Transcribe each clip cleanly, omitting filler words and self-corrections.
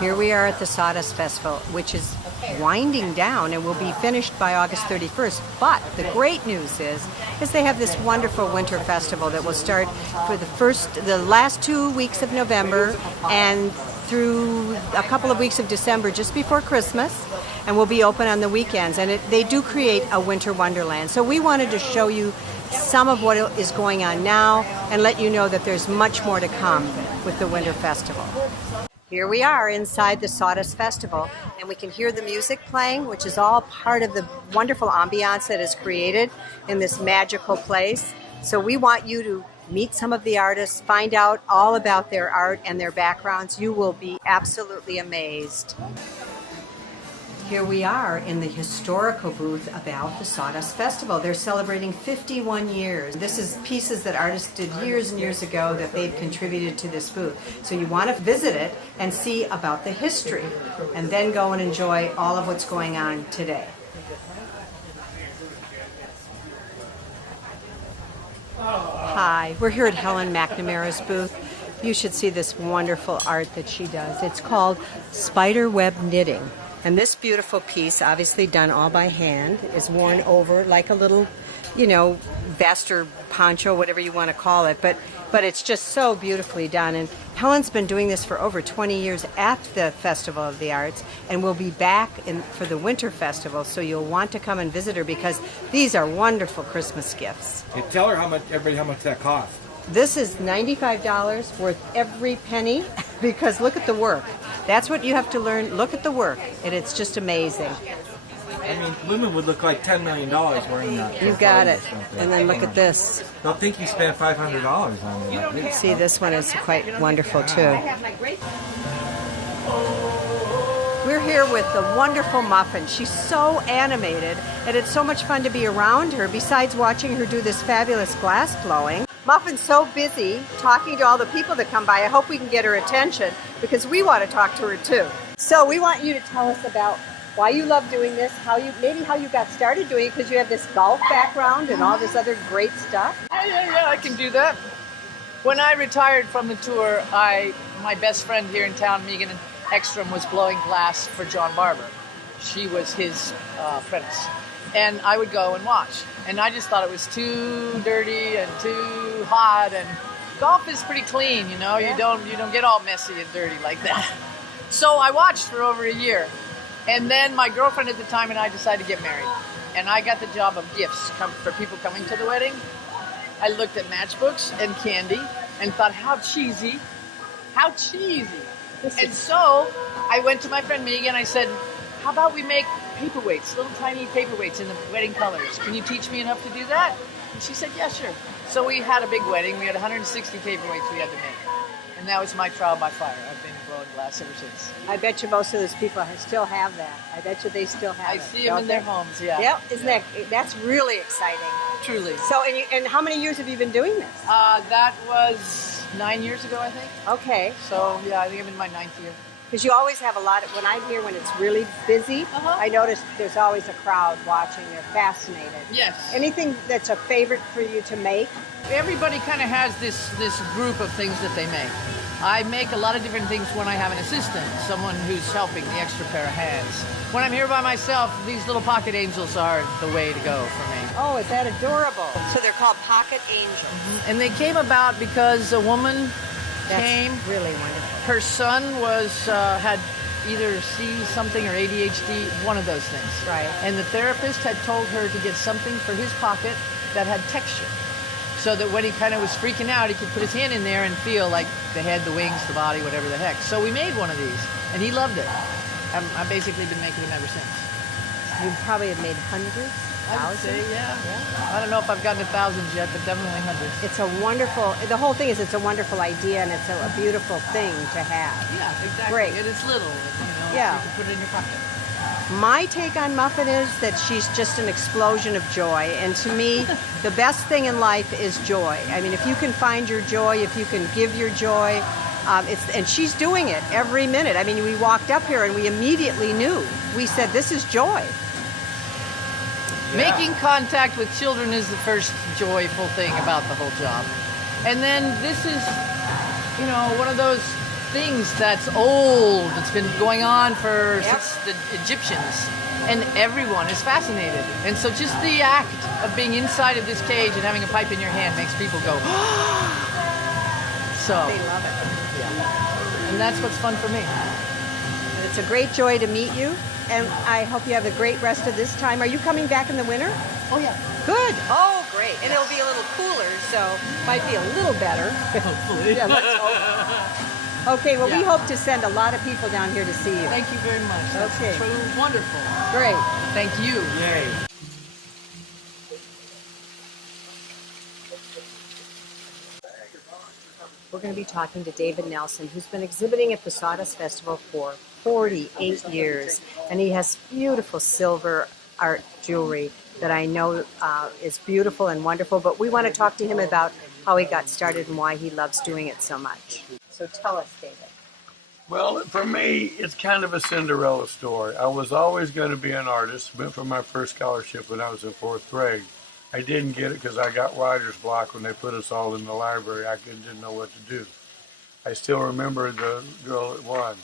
Here we are at the Sawdust Festival, which is winding down and will be finished by August 31st. But the great news is they have this wonderful winter festival that will start for the last 2 weeks of November and through a couple of weeks of December, just before Christmas, and will be open on the weekends. And they do create a winter wonderland. So we wanted to show you some of what is going on now and let you know that there's much more to come with the winter festival. Here we are inside the Sawdust Festival, and we can hear the music playing, which is all part of the wonderful ambiance that is created in this magical place. So we want you to meet some of the artists, find out all about their art and their backgrounds. You will be absolutely amazed. Here we are in the historical booth about the Sawdust Festival. They're celebrating 51 years. This is pieces that artists did years and years ago that they've contributed to this booth. So you want to visit it and see about the history, and then go and enjoy all of what's going on today. Hi, we're here at Helen McNamara's booth. You should see this wonderful art that she does. It's called spiderweb knitting. And this beautiful piece, obviously done all by hand, is worn over like a little, vest or poncho, whatever you want to call it. But it's just so beautifully done. And Helen's been doing this for over 20 years at the Festival of the Arts, and will be back for the Winter Festival. So you'll want to come and visit her because these are wonderful Christmas gifts. Hey, tell her how much that costs. This is $95, worth every penny, because look at the work. That's what you have to learn. Look at the work, and it's just amazing. I mean, women would look like $10 million wearing that. You got it. And then look at this. They'll think you spent $500 on it. See, this one is quite wonderful, too. We're here with the wonderful Muffin. She's so animated, and it's so much fun to be around her, besides watching her do this fabulous glass blowing. Muffin's so busy talking to all the people that come by. I hope we can get her attention, because we want to talk to her too. So we want you to tell us about why you love doing this, how you got started doing it, because you have this golf background and all this other great stuff. Yeah, I can do that. When I retired from the tour, my best friend here in town, Megan Ekstrom, was blowing glass for John Barber. She was his apprentice. And I would go and watch. And I just thought it was too dirty and too hot. And golf is pretty clean, Yeah. You don't get all messy and dirty like that. So I watched for over a year. And then my girlfriend at the time and I decided to get married. And I got the job of gifts for people coming to the wedding. I looked at matchbooks and candy and thought, how cheesy. How cheesy. And so I went to my friend Megan. I said, how about we make paperweights, little tiny paperweights in the wedding colors. Can you teach me enough to do that? And she said, yeah, sure. So we had a big wedding. We had 160 paperweights we had to make. And that was my trial by fire. I've been blowing glass ever since. I bet you most of those people still have that. I bet you they still have it. I see them in their homes, yeah. Yep, that's really exciting. Truly. So, and how many years have you been doing this? That was 9 years ago, I think. Okay. So, yeah, I think I'm in my 9th year. Because you always have a lot of, when I'm here, when it's really busy, I notice there's always a crowd watching. They're fascinated. Yes. Anything that's a favorite for you to make? Everybody kind of has this group of things that they make. I make a lot of different things when I have an assistant, someone who's helping, the extra pair of hands. When I'm here by myself, these little pocket angels are the way to go for me. Oh, is that adorable? So they're called pocket angels. And they came about because a woman came. Really wonderful. Her son had either C something or ADHD, one of those things. Right. And the therapist had told her to get something for his pocket that had texture, so that when he kind of was freaking out, he could put his hand in there and feel like the head, the wings, the body, whatever the heck. So we made one of these, and he loved it. I've basically been making them ever since. You probably have made hundreds. I would say, yeah. I don't know if I've gotten 1,000 yet, but definitely hundreds. It's a wonderful, the whole thing is it's a wonderful idea, and it's a beautiful thing to have. Yeah, exactly. Great. And it's little, Yeah. You can put it in your pocket. My take on Muffin is that she's just an explosion of joy. And to me, the best thing in life is joy. I mean, if you can find your joy, if you can give your joy, and she's doing it every minute. I mean, we walked up here and we immediately knew. We said, this is joy. Yeah. Making contact with children is the first joyful thing about the whole job. And then this is, one of those things that's old. It's been going on for since the Egyptians, and everyone is fascinated. And so just the act of being inside of this cage and having a pipe in your hand makes people go, so They love it. and that's what's fun for me. And it's a great joy to meet you, and I hope you have a great rest of this time. Are you coming back in the winter? Oh yeah. Good. Oh, great. And it'll be a little cooler, so might be a little better. Hopefully. Yeah, let's hope. Okay, well, we Yeah. hope to send a lot of people down here to see you. Thank you very much. That's Okay. so wonderful. Great. Thank you. Yay. We're going to be talking to David Nelson, who's been exhibiting at the Sawdust Festival for 48 years. And he has beautiful silver art jewelry that I know is beautiful and wonderful. But we want to talk to him about how he got started and why he loves doing it so much. So tell us, David. Well, for me, it's kind of a Cinderella story. I was always going to be an artist. Went for my first scholarship when I was in 4th grade. I didn't get it because I got writer's block when they put us all in the library. I didn't know what to do. I still remember the girl that won.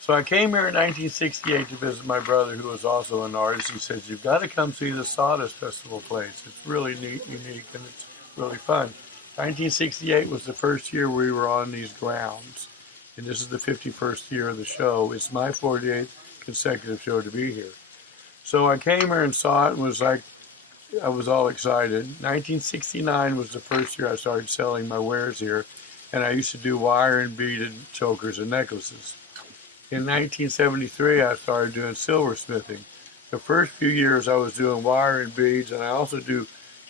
So I came here in 1968 to visit my brother, who was also an artist. He says, "You've got to come see the Sawdust Festival place. It's really neat, unique, and it's really fun." 1968 was the first year we were on these grounds. And this is the 51st year of the show. It's my 48th consecutive show to be here. So I came here and saw it and was like, I was all excited. 1969 was the first year I started selling my wares here, and I used to do wire and beaded chokers and necklaces. In 1973, I started doing silversmithing. The first few years I was doing wire and beads, and I also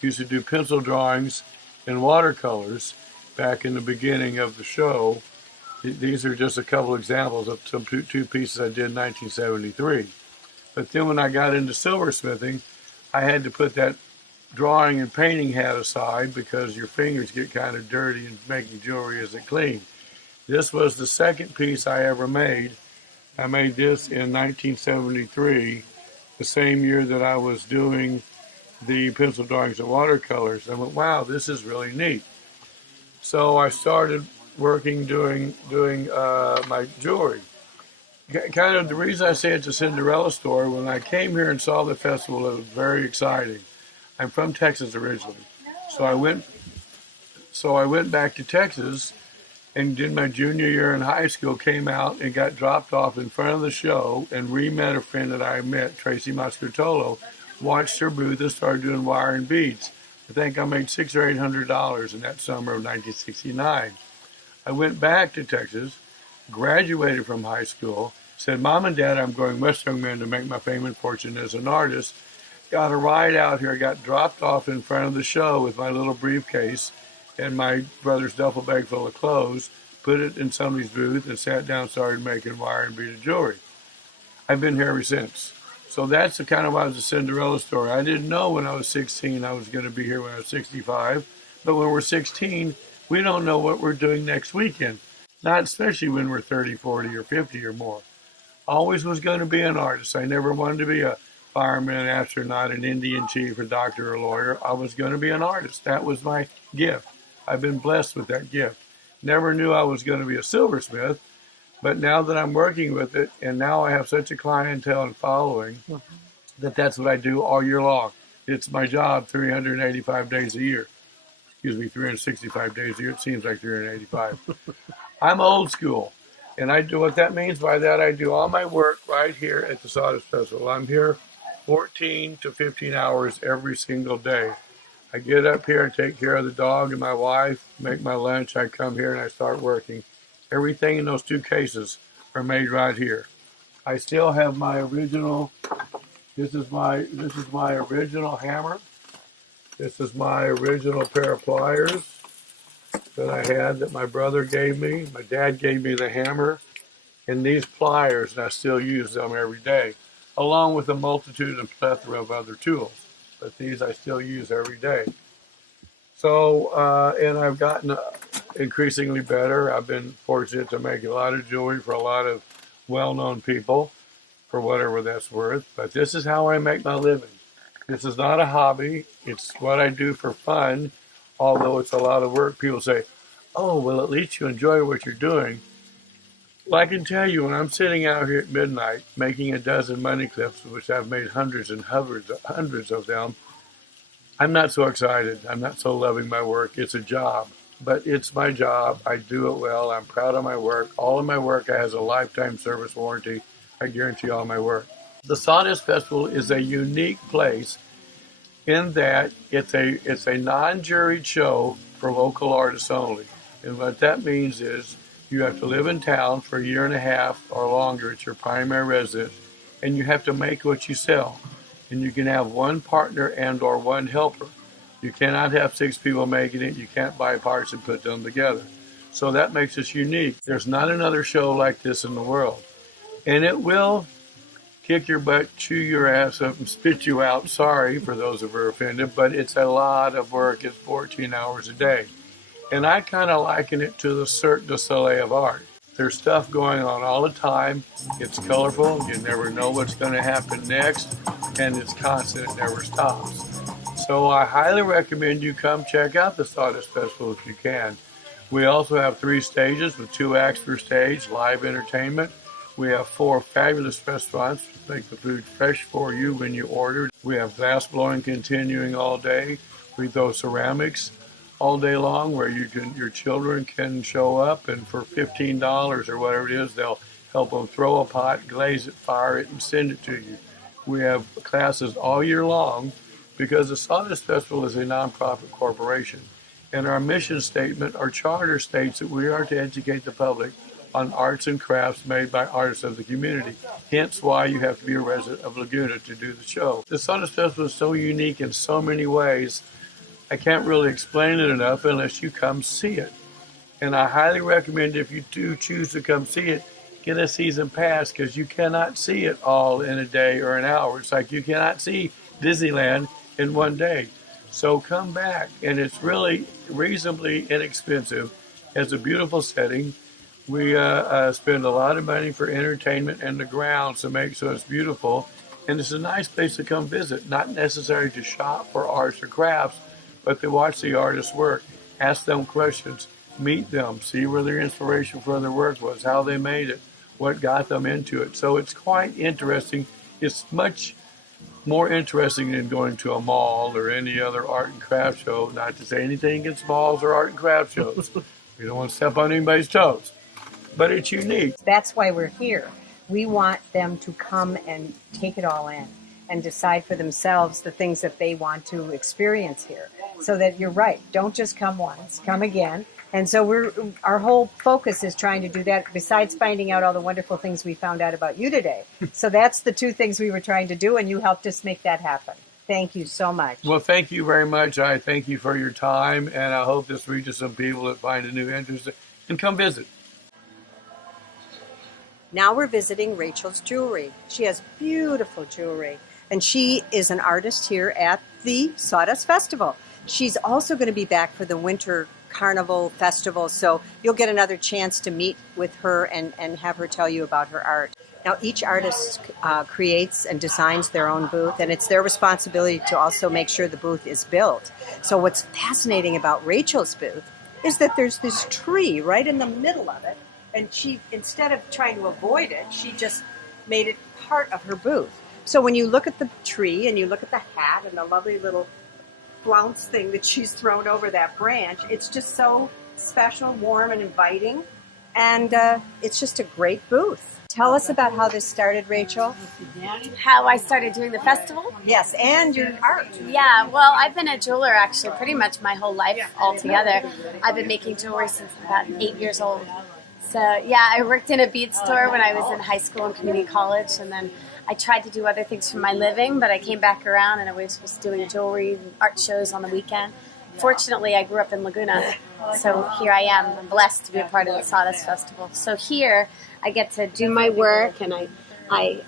used to do pencil drawings and watercolors back in the beginning of the show. These are just a couple examples of some two pieces I did in 1973. But then when I got into silversmithing, I had to put that drawing and painting hat aside because your fingers get kind of dirty and making jewelry isn't clean. This was the second piece I ever made. I made this in 1973, the same year that I was doing the pencil drawings and watercolors. I went, wow, this is really neat. So I started working doing my jewelry. Kind of the reason I say it's a Cinderella story, when I came here and saw the festival, it was very exciting. I'm from Texas originally. So I went back to Texas and did my junior year in high school, came out and got dropped off in front of the show and re-met a friend that I met, Tracy Mascartolo, watched her booth and started doing wire and beads. I think I made $600 or $800 in that summer of 1969. I went back to Texas, graduated from high school, said, "Mom and Dad, I'm going west young man to make my fame and fortune as an artist." Got a ride out here, got dropped off in front of the show with my little briefcase and my brother's duffel bag full of clothes, put it in somebody's booth and sat down and started making wire and beaded jewelry. I've been here ever since. So that's the kind of why it's a Cinderella story. I didn't know when I was 16 I was going to be here when I was 65, but when we're 16, we don't know what we're doing next weekend. Not especially when we're 30, 40, or 50 or more. Always was going to be an artist. I never wanted to be a fireman, astronaut, an Indian chief, a doctor, or lawyer. I was going to be an artist. That was my gift. I've been blessed with that gift. Never knew I was going to be a silversmith, but now that I'm working with it, and now I have such a clientele and following, that's what I do all year long. It's my job 385 days a year. Excuse me, 365 days a year. It seems like 385. I'm old school, and I do what that means by that. I do all my work right here at the Sawdust Festival. I'm here 14 to 15 hours every single day. I get up here and take care of the dog and my wife, make my lunch. I come here and I start working. Everything in those two cases are made right here. I still have my original. This is my original hammer. This is my original pair of pliers that I had that my brother gave me. My dad gave me the hammer and these pliers, and I still use them every day, along with a multitude and plethora of other tools. But these I still use every day. So, and I've gotten increasingly better. I've been fortunate to make a lot of jewelry for a lot of well-known people, for whatever that's worth. But this is how I make my living. This is not a hobby. It's what I do for fun, although it's a lot of work. People say, "Oh, well, at least you enjoy what you're doing." Well, I can tell you when I'm sitting out here at midnight making a dozen money clips, which I've made hundreds and hundreds of them, I'm not so excited. I'm not so loving my work. It's a job, but it's my job. I do it well. I'm proud of my work. All of my work has a lifetime service warranty. I guarantee all my work. The Sawdust Festival is a unique place in that it's a non-juried show for local artists only. And what that means is you have to live in town for a year and a half or longer. It's your primary residence, and you have to make what you sell. And you can have one partner and or one helper. You cannot have 6 people making it. You can't buy parts and put them together. So that makes us unique. There's not another show like this in the world. And it will kick your butt, chew your ass up, and spit you out. Sorry for those who are offended, but it's a lot of work. It's 14 hours a day. And I kind of liken it to the Cirque du Soleil of art. There's stuff going on all the time. It's colorful. You never know what's going to happen next. And it's constant. It never stops. So I highly recommend you come check out the Sawdust Festival if you can. We also have 3 stages with 2 acts per stage, live entertainment. We have 4 fabulous restaurants to make the food fresh for you when you order. We have glass blowing continuing all day. We throw ceramics all day long where your children can show up, and for $15 or whatever it is, they'll help them throw a pot, glaze it, fire it, and send it to you. We have classes all year long because the Sawdust Festival is a nonprofit corporation. And our mission statement, our charter states that we are to educate the public on arts and crafts made by artists of the community. Hence why you have to be a resident of Laguna to do the show. The Sawdust Festival is so unique in so many ways. I can't really explain it enough unless you come see it. And I highly recommend if you do choose to come see it, get a season pass because you cannot see it all in a day or an hour. It's like you cannot see Disneyland in one day. So come back, and it's really reasonably inexpensive. It has a beautiful setting. We spend a lot of money for entertainment and the grounds to make sure it's beautiful. And it's a nice place to come visit, not necessarily to shop for arts or crafts, but to watch the artists work, ask them questions, meet them, see where their inspiration for their work was, how they made it, what got them into it. So it's quite interesting. It's much more interesting than going to a mall or any other art and craft show. Not to say anything against malls or art and craft shows. We don't want to step on anybody's toes. But it's unique. That's why we're here. We want them to come and take it all in and decide for themselves the things that they want to experience here. So that you're right, don't just come once, come again. And so our whole focus is trying to do that, besides finding out all the wonderful things we found out about you today. So that's the 2 things we were trying to do, and you helped us make that happen. Thank you so much. Well, thank you very much. I thank you for your time, and I hope this reaches some people that find a new interest and come visit. Now we're visiting Rachel's Jewelry. She has beautiful jewelry, and she is an artist here at the Sawdust Festival. She's also going to be back for the Winter Carnival Festival, so you'll get another chance to meet with her and have her tell you about her art. Now, each artist creates and designs their own booth, and it's their responsibility to also make sure the booth is built. So what's fascinating about Rachel's booth is that there's this tree right in the middle of it, and she, instead of trying to avoid it, she just made it part of her booth. So when you look at the tree and you look at the hat and the lovely little flounce thing that she's thrown over that branch, it's just so special, warm, and inviting. And it's just a great booth. Tell us about how this started, Rachel. How I started doing the festival? Yes, and your art. Yeah, well, I've been a jeweler actually pretty much my whole life altogether. I've been making jewelry since about 8 years old. So yeah, I worked in a bead store when I was in high school and community college, and then I tried to do other things for my living, but I came back around and I was doing jewelry and art shows on the weekend. Fortunately, I grew up in Laguna, so here I am. I'm blessed to be a part of the Sawdust Festival. So here, I get to do my work, and I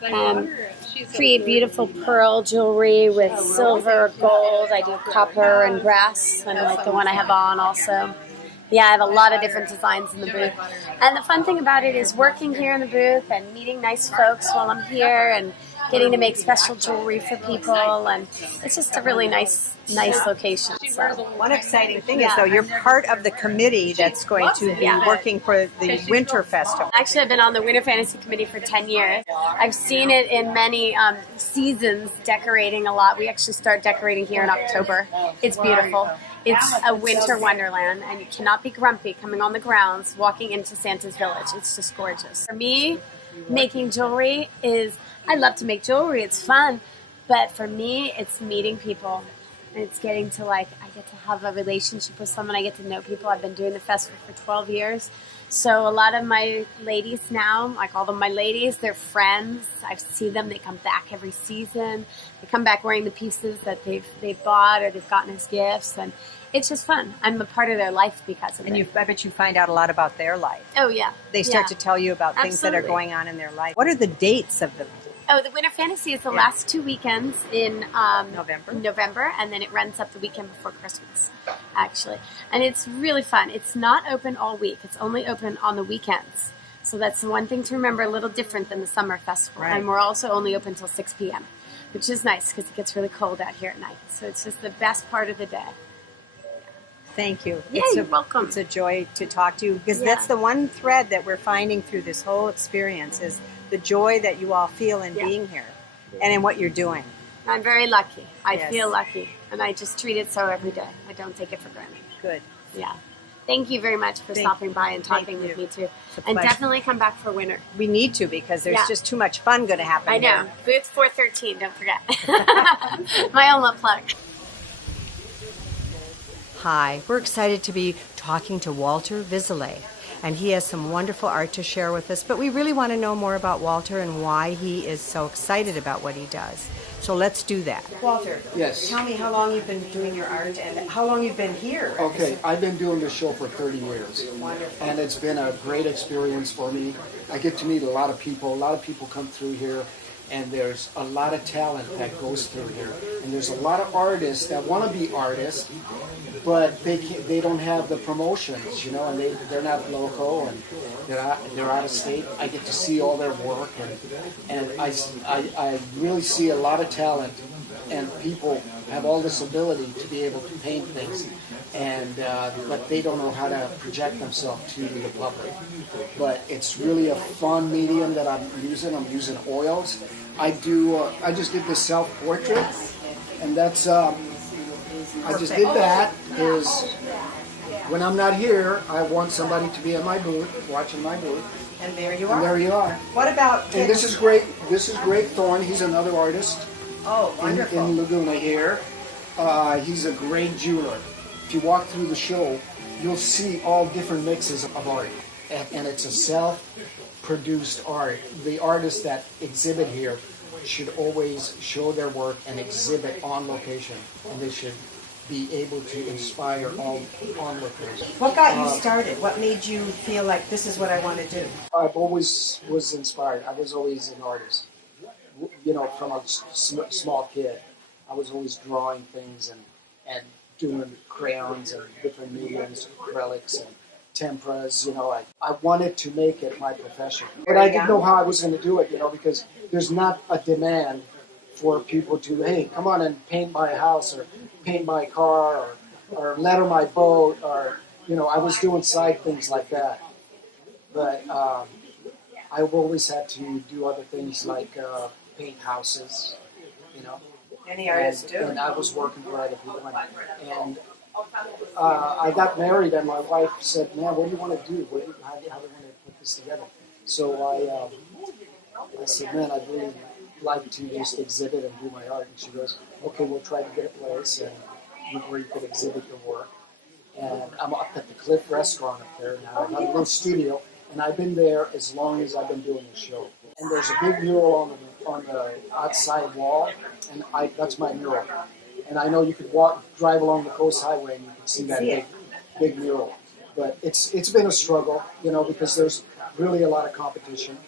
create beautiful pearl jewelry with silver, gold. I do copper and brass, and like the one I have on also. Yeah, I have a lot of different designs in the booth. And the fun thing about it is working here in the booth and meeting nice folks while I'm here and getting to make special jewelry for people, and it's just a really nice location. So. One exciting thing is, Yeah. though, you're part of the committee that's going to be working for the Winter Festival. Actually, I've been on the Winter Fantasy Committee for 10 years. I've seen it in many seasons, decorating a lot. We actually start decorating here in October. It's beautiful. It's a winter wonderland, and you cannot be grumpy coming on the grounds, walking into Santa's Village. It's just gorgeous. For me, making jewelry I love to make jewelry. It's fun. But for me, it's meeting people. It's getting to I get to have a relationship with someone. I get to know people. I've been doing the festival for 12 years. So a lot of my ladies now, I call them my ladies, they're friends. I see them. They come back every season. They come back wearing the pieces that they've bought or they've gotten as gifts. And it's just fun. I'm a part of their life because of it. And I bet you find out a lot about their life. Oh, yeah. They start to tell you about things that are going on in their life. What are the dates of them? Oh, the Winter Fantasy is the last 2 weekends in November, and then it runs up the weekend before Christmas, actually. And it's really fun. It's not open all week. It's only open on the weekends. So that's one thing to remember, a little different than the summer festival. Right. And we're also only open until 6 p.m., which is nice because it gets really cold out here at night. So it's just the best part of the day. Thank you. Yeah, you're welcome. It's a joy to talk to you because that's the one thread that we're finding through this whole experience is the joy that you all feel in being here and in what you're doing. I'm very lucky. I feel lucky, and I just treat it so every day. I don't take it for granted. Good. Yeah. Thank you very much for stopping by and talking with me, too. And pleasure. definitely come back for winter. We need to because there's just too much fun going to happen. I know. Here. Booth 413, don't forget. My own little plug. Hi, we're excited to be talking to Walter Vizele, and he has some wonderful art to share with us, but we really want to know more about Walter and why he is so excited about what he does. So let's do that. Walter, Yes. tell me how long you've been doing your art and how long you've been here. Okay, I've been doing this show for 30 years. Wonderful. And it's been a great experience for me. I get to meet a lot of people. A lot of people come through here, and there's a lot of talent that goes through here. And there's a lot of artists that want to be artists, but they don't have the promotions, you know, and they're not local and they're out of state. I get to see all their work, and I really see a lot of talent, and people have all this ability to be able to paint things, and but they don't know how to project themselves to the public. But it's really a fun medium that I'm using. I'm using oils. I just did this self-portrait, and that's I just did that because when I'm not here, I want somebody to be in my booth, watching my booth. And there you are. And there you are. What about kids? And this is great. This is Greg Thorne. He's another artist Oh, wonderful. in Laguna here. He's a great jeweler. If you walk through the show, you'll see all different mixes of art. And it's a self-produced art. The artists that exhibit here should always show their work and exhibit on location. And they should be able to inspire all on location. What got you started? What made you feel like this is what I want to do? I've always was inspired. I was always an artist. You know, from a small kid, I was always drawing things and doing crayons and different mediums, acrylics and temperas. You know, I wanted to make it my profession, but I didn't know how I was going to do it. You know, because there's not a demand for people to, hey, come on and paint my house or paint my car or letter my boat, or, you know, I was doing side things like that. But I've always had to do other things like paint houses, you know. Any artists do. And I was working for other people. And I got married, and my wife said, man, what do you want to do? How do you want to put this together? So I said, man, I'd really like to just exhibit and do my art. And she goes, okay, we'll try to get a place where you could exhibit your work. And I'm up at the Cliff Restaurant up there now. I have a little studio, and I've been there as long as I've been doing the show. And there's a big mural on the outside wall, and that's my mural. And I know you could drive along the Coast Highway, and you can see that big mural. But it's been a struggle, you know, because there's really a lot of competition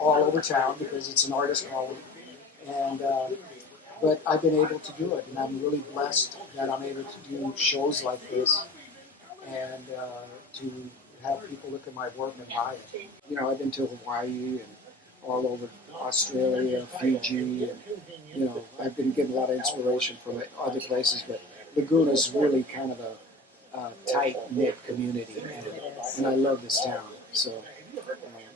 all over town because it's an artist colony. And but I've been able to do it, and I'm really blessed that I'm able to do shows like this and to have people look at my work and buy it. You know, I've been to Hawaii and all over Australia, Fiji, and I've been getting a lot of inspiration from other places, but Laguna is really kind of a tight-knit community, and I love this town. So,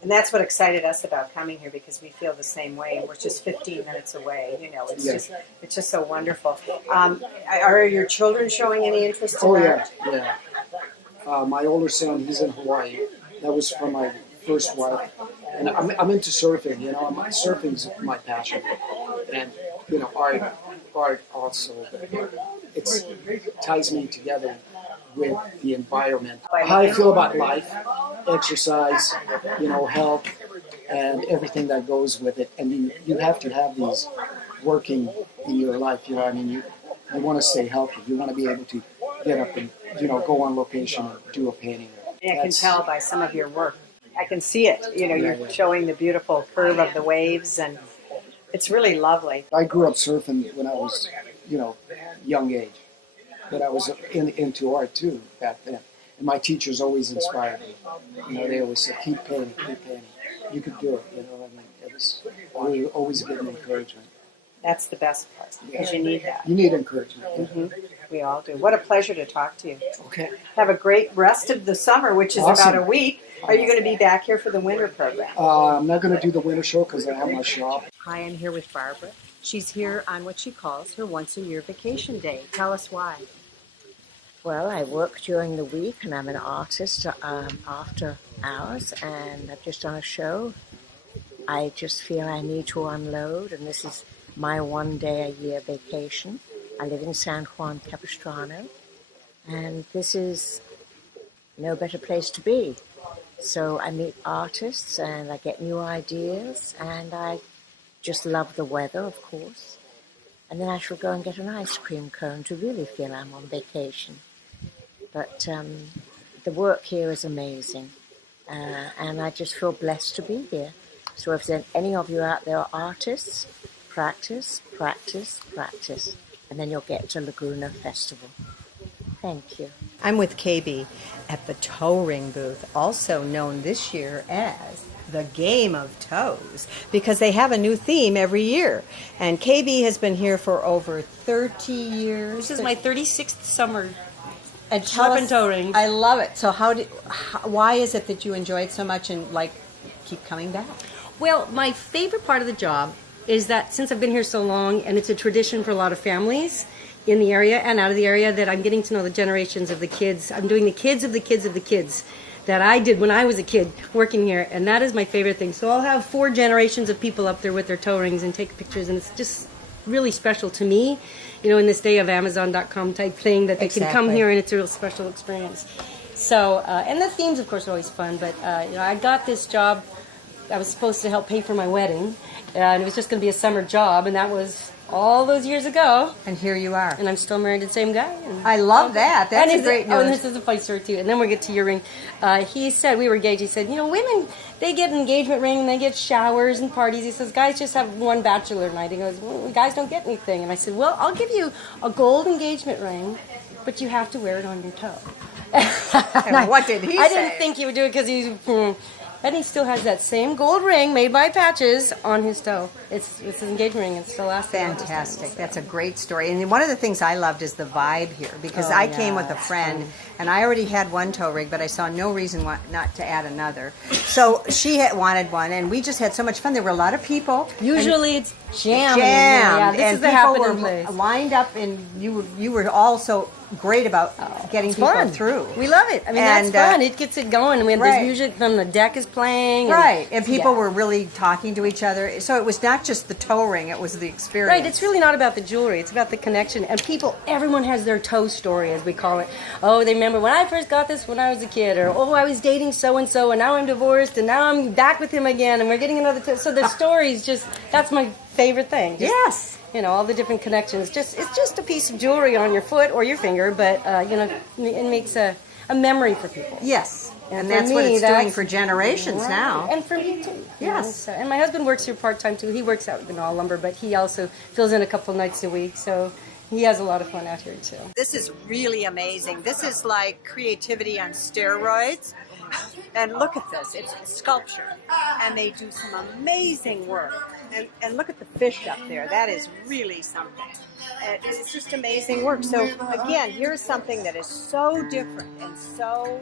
And that's what excited us about coming here, because we feel the same way. We're just 15 minutes away. It's just so wonderful. Are your children showing any interest in that? Yeah. My older son, he's in Hawaii. That was from my first wife, and I'm into surfing. Surfing's my passion, and art also. But it ties me together with the environment. How I feel about life, exercise, health, and everything that goes with it. And you have to have these working in your life. You want to stay healthy. You want to be able to get up and go on location and do a painting. I can tell by some of your work. I can see it. You're showing the beautiful curve of the waves, and it's really lovely. I grew up surfing when I was, young age, but I was into art too back then. And my teachers always inspired me. They always said, "Keep painting, keep painting. You could do it." It was always a good encouragement. That's the best part, because you need that. You need encouragement. Mm-hmm. We all do. What a pleasure to talk to you. Okay. Have a great rest of the summer, which is Awesome. about a week. Are you going to be back here for the winter program? I'm not going to do the winter show because I have my shop. Hi, I'm here with Barbara. She's here on what she calls her once-a-year vacation day. Tell us why. Well, I work during the week, and I'm an artist after hours, and I've just done a show. I just feel I need to unload, and this is my one-day-a-year vacation. I live in San Juan Capistrano, and this is no better place to be. So I meet artists, and I get new ideas, and I just love the weather, of course. And then I shall go and get an ice cream cone to really feel I'm on vacation. But the work here is amazing, and I just feel blessed to be here. So if there's any of you out there are artists, practice, practice, practice, and then you'll get to Laguna Festival. Thank you. I'm with KB at the Toe Ring booth, also known this year as the Game of Toes, because they have a new theme every year. And KB has been here for over 30 years. This is my 36th summer. And Sharp toe ring. I love it. So why is it that you enjoy it so much and keep coming back? Well, my favorite part of the job is that since I've been here so long, and it's a tradition for a lot of families in the area and out of the area, that I'm getting to know the generations of the kids. I'm doing the kids of the kids of the kids that I did when I was a kid working here, and that is my favorite thing. So I'll have 4 generations of people up there with their toe rings and take pictures, and it's just really special to me, in this day of Amazon.com type thing, that they can come here and it's a real special experience. So, and the themes, of course, are always fun, but, I got this job. I was supposed to help pay for my wedding, and it was just going to be a summer job, and that was all those years ago. And here you are. And I'm still married to the same guy. And I love that. That's a great news. Oh, and this is a funny story, too. And then we'll get to your ring. He said, we were engaged, he said, women, they get an engagement ring, and they get showers and parties. He says, guys just have one bachelor night. He goes, well, guys don't get anything. And I said, well, I'll give you a gold engagement ring, but you have to wear it on your toe. And what did he say? I didn't think he would do it because he's... And he still has that same gold ring made by Patches on his toe. It's his engagement ring. It's still lasting. Fantastic. That's a great story. And one of the things I loved is the vibe here, because I came with a friend, and I already had one toe ring, but I saw no reason not to add another. So she wanted one, and we just had so much fun. There were a lot of people. Usually it's jamming. Yeah, this and is the people happening were place. lined up, and you were all so great about getting people fun. through. We love it. I mean, And, that's fun. It gets it going. I mean, right. there's music from the deck is playing. Right, and people were really talking to each other. So it was not just the toe ring, it was the experience. Right, it's really not about the jewelry. It's about the connection. And everyone has their toe story, as we call it. Oh, they remember when I first got this when I was a kid. Or, oh, I was dating so-and-so, and now I'm divorced, and now I'm back with him again, and we're getting another toe. So the stories that's my favorite thing. Yes. All the different connections. It's just a piece of jewelry on your foot or your finger, but, it makes a memory for people. Yes. And for that's what me, it's doing for generations Right. now. And for me, too. Yes. So, and my husband works here part-time, too. He works out in all lumber, but he also fills in a couple nights a week, so he has a lot of fun out here, too. This is really amazing. This is like creativity on steroids. And look at this, it's sculpture. And they do some amazing work. And look at the fish up there, that is really something. It's just amazing work. So again, here's something that is so different and so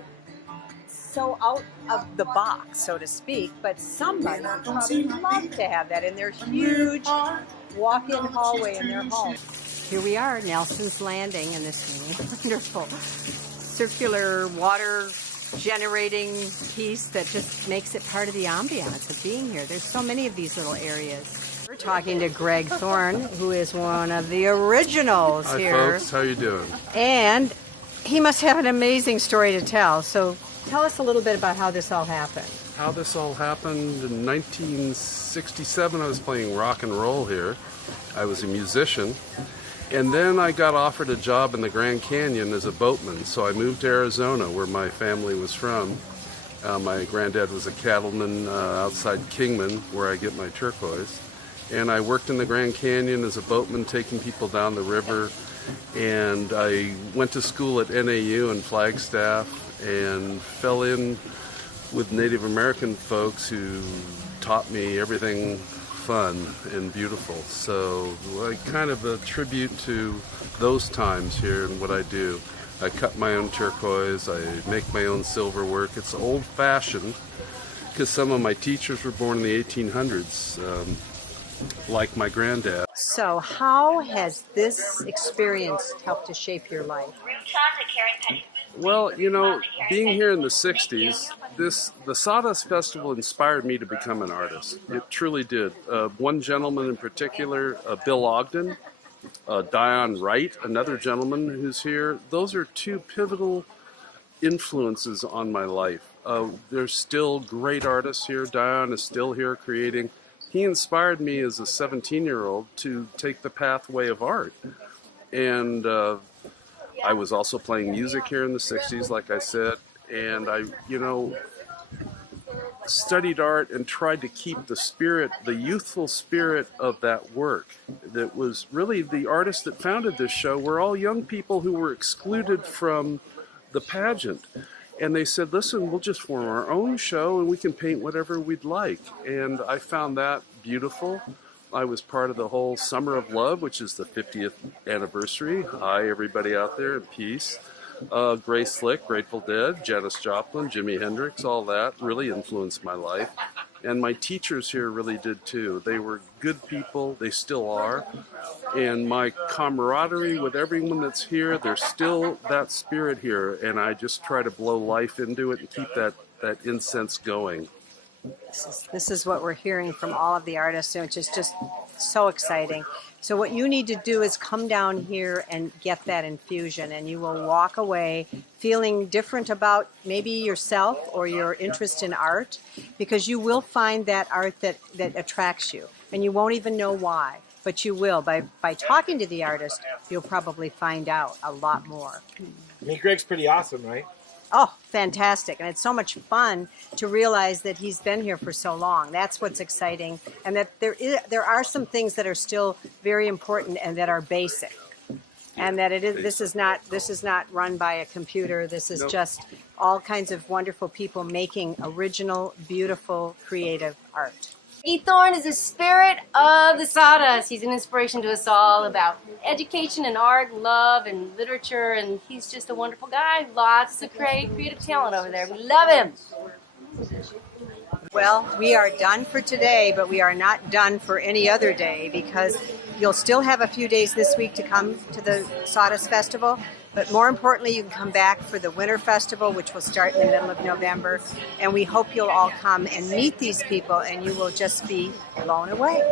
out of the box, so to speak, but somebody would probably love to have that in their huge walk-in hallway in their home. Here we are, Nelson's Landing, in this wonderful circular water generating piece that just makes it part of the ambiance of being here. There's so many of these little areas. We're talking to Greg Thorne, who is one of the originals here. Hi folks, how you doing? And he must have an amazing story to tell. So tell us a little bit about how this all happened. How this all happened in 1967, I was playing rock and roll here. I was a musician. And then I got offered a job in the Grand Canyon as a boatman. So I moved to Arizona, where my family was from. My granddad was a cattleman outside Kingman, where I get my turquoise. And I worked in the Grand Canyon as a boatman, taking people down the river. And I went to school at NAU in Flagstaff and fell in with Native American folks who taught me everything fun and beautiful. So I kind of attribute to those times here and what I do. I cut my own turquoise, I make my own silver work. It's old-fashioned because some of my teachers were born in the 1800s, like my granddad. So how has this experience helped to shape your life? Well, you know, being here in the 60s, the Sawdust Festival inspired me to become an artist. It truly did. One gentleman in particular, Bill Ogden, Dion Wright, another gentleman who's here, those are two pivotal influences on my life. There's still great artists here. Dion is still here creating. He inspired me as a 17-year-old to take the pathway of art. And I was also playing music here in the 60s, like I said, and I, studied art and tried to keep the spirit, the youthful spirit of that work. That was really the artists that founded this show were all young people who were excluded from the pageant. And they said, listen, we'll just form our own show and we can paint whatever we'd like. And I found that beautiful. I was part of the whole Summer of Love, which is the 50th anniversary. Hi, everybody out there, in peace. Grace Slick, Grateful Dead, Janis Joplin, Jimi Hendrix, all that really influenced my life. And my teachers here really did too. They were good people, they still are. And my camaraderie with everyone that's here, there's still that spirit here. And I just try to blow life into it and keep that incense going. This is what we're hearing from all of the artists, which is just so exciting. So what you need to do is come down here and get that infusion, and you will walk away feeling different about maybe yourself or your interest in art, because you will find that art that attracts you, and you won't even know why, but you will. By talking to the artist, you'll probably find out a lot more. I mean, Greg's pretty awesome, right? Oh, fantastic. And it's so much fun to realize that he's been here for so long. That's what's exciting. And that there are some things that are still very important and that are basic. And that this is not run by a computer. This is just all kinds of wonderful people making original, beautiful, creative art. Greg Thorne is the spirit of the Sawdust. He's an inspiration to us all about education and art and love and literature, and he's just a wonderful guy. Lots of creative talent over there. We love him. Well, we are done for today, but we are not done for any other day, because you'll still have a few days this week to come to the Sawdust Festival. But more importantly, you can come back for the Winter Festival, which will start in the middle of November. And we hope you'll all come and meet these people, and you will just be blown away.